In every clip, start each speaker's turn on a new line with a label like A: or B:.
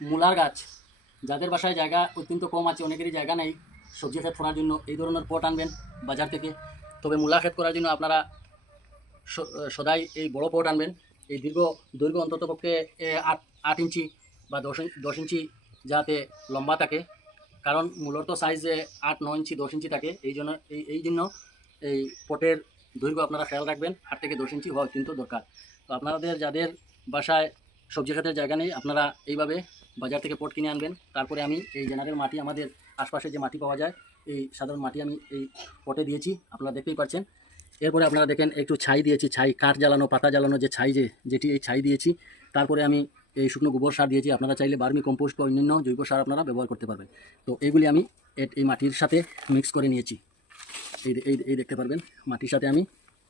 A: মূলার গাছ। যাদের বাসায় জায়গা অত্যন্ত কম আছে, অনেকেরই জায়গা নেই সবজি ক্ষেত করার জন্য, এই ধরনের পট আনবেন বাজার থেকে। তবে মূলা ক্ষেত করার জন্য আপনারা সদাই এই বড় পট আনবেন। এই দীর্ঘ, দৈর্ঘ্য অন্তত পক্ষে আট আট ইঞ্চি বা দশ ইঞ্চি দশ ইঞ্চি যাতে লম্বা থাকে। কারণ মূলর তো সাইজ আট, নয় ইঞ্চি, দশ ইঞ্চি থাকে, এই জন্য, এই এই জন্য এই পটের দৈর্ঘ্য আপনারা খেয়াল রাখবেন। আট থেকে দশ ইঞ্চি হওয়া কিন্তু দরকার। তো আপনাদের, যাদের বাসায় সবজি খাতের জায়গা নেই, আপনারা এইভাবে বাজার থেকে পট কিনে আনবেন। তারপরে আমি এই জেনারেল মাটি, আমাদের আশপাশে যে মাটি পাওয়া যায়, এই সাধারণ মাটি আমি এই পটে দিয়েছি। আপনারা দেখতেই পাচ্ছেন। এরপরে আপনারা দেখেন, একটু ছাই দিয়েছি, ছাই, কাঠ জ্বালানো, পাতা জ্বালানো যে ছাই যে, যেটি এই ছাই দিয়েছি। তারপরে আমি এই শুকনো গোবর সার দিয়েছি। আপনারা চাইলে বার্মি কম্পোস্ট বা অন্যান্য জৈব সার আপনারা ব্যবহার করতে পারবেন। তো এইগুলি আমি এই মাটির সাথে মিক্স করে নিয়েছি। এই এই এই দেখতে পারবেন, মাটির সাথে আমি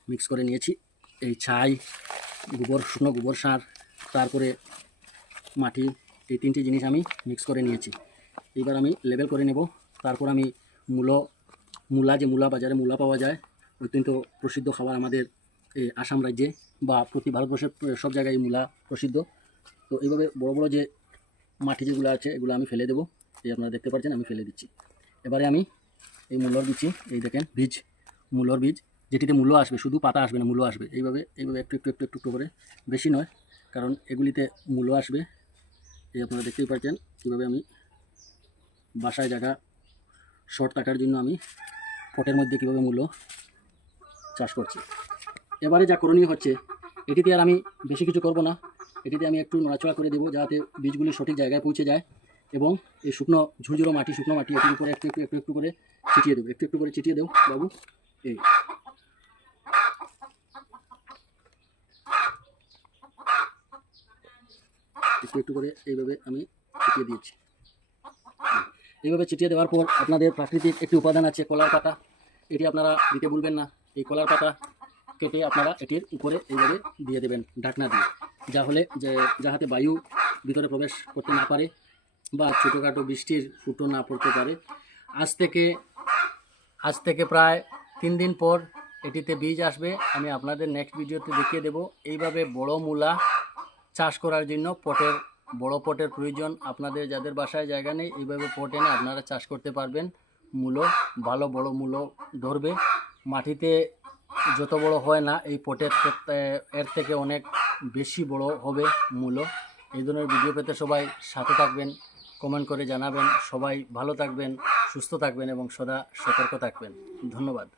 A: মিক্স করে নিয়েছি। এই ছাই, গোবর, শুকনো গোবর সার, তারপরে মাটি এই তিনটি জিনিস আমি মিক্স করে নিয়েছি। এবার আমি লেবেল করে নেব। তারপর আমি মূলো, মূলা, যে মূলা বাজারে মূলা পাওয়া যায়, অত্যন্ত প্রসিদ্ধ খাবার আমাদের এই আসাম রাজ্যে বা প্রতি ভারতবর্ষের, সব জায়গায় মূলা প্রসিদ্ধ। তো এইভাবে বড় বড় যে মাটি যেগুলো আছে, এগুলো আমি ফেলে দেবো। এই আপনারা দেখতে পাচ্ছেন, আমি ফেলে দিচ্ছি। এবারে আমি এই মূলর দিচ্ছি। এই দেখেন, বীজ, মূলর বীজ। যেটিতে মূল্য আসবে, শুধু পাতা আসবে না মূল্য আসবে। এইভাবে এইভাবে একটু একটু একটু একটু করে। বেশি নয়, কারণ এগুলিতে মূল্য আসবে। এই আপনারা দেখতেই পাচ্ছেন কীভাবে আমি বাসায় জায়গা শর্ট কাটার জন্য আমি পটের মধ্যে কীভাবে মূল্য চাষ করছি। এবারে যা করণীয় হচ্ছে, এটিতে আর আমি বেশি কিছু করব না। এটিতে আমি একটু নড়াচড়া করে দেবো যাতে বীজগুলি সঠিক জায়গায় পৌঁছে যায় এবং এই শুকনো ঝুরঝুরো মাটি, শুকনো মাটি এটির উপরে একটু একটু একটু একটু করে ছিটিয়ে দেবো। একটু একটু করে ছিটিয়ে দেবো, বাবু। এই। একটু একটু করে এইভাবে আমি ছিটিয়ে দিয়েছি। এইভাবে ছিটিয়ে দেওয়ার পর আপনাদের প্রাকৃতিক একটি উপাদান আছে কলার পাতা। এটি আপনারা দিতে ভুলবেন না। এই কলার পাতা কেটে আপনারা এটির উপরে এইভাবে দিয়ে দেবেন ঢাকনা দিয়ে। যা হলে যে, যাহাতে বায়ু ভিতরে প্রবেশ করতে না পারে বা ছোটোখাটো বৃষ্টির ফুটো না পড়তে পারে। আজ থেকে আজ থেকে প্রায় তিন দিন পর এটিতে বীজ আসবে। আমি আপনাদের নেক্সট ভিডিওতে দেখিয়ে দেব। এইভাবে বড় মূলা চাষ করার জন্য পটের, বড় পটের প্রয়োজন। আপনাদের যাদের বাসায় জায়গা নেই, এইভাবে পট এনে আপনারা চাষ করতে পারবেন। মূলো, ভালো বড় মূলো ধরবে। মাটিতে যত বড় হয় না, এই পটের এর থেকে অনেক বেশি বড় হবে মূলো। এই ধরনের ভিডিও পেতে সবাই সাথে থাকবেন, কমেন্ট করে জানাবেন। সবাই ভালো থাকবেন, সুস্থ থাকবেন এবং সদা সতর্ক থাকবেন। ধন্যবাদ।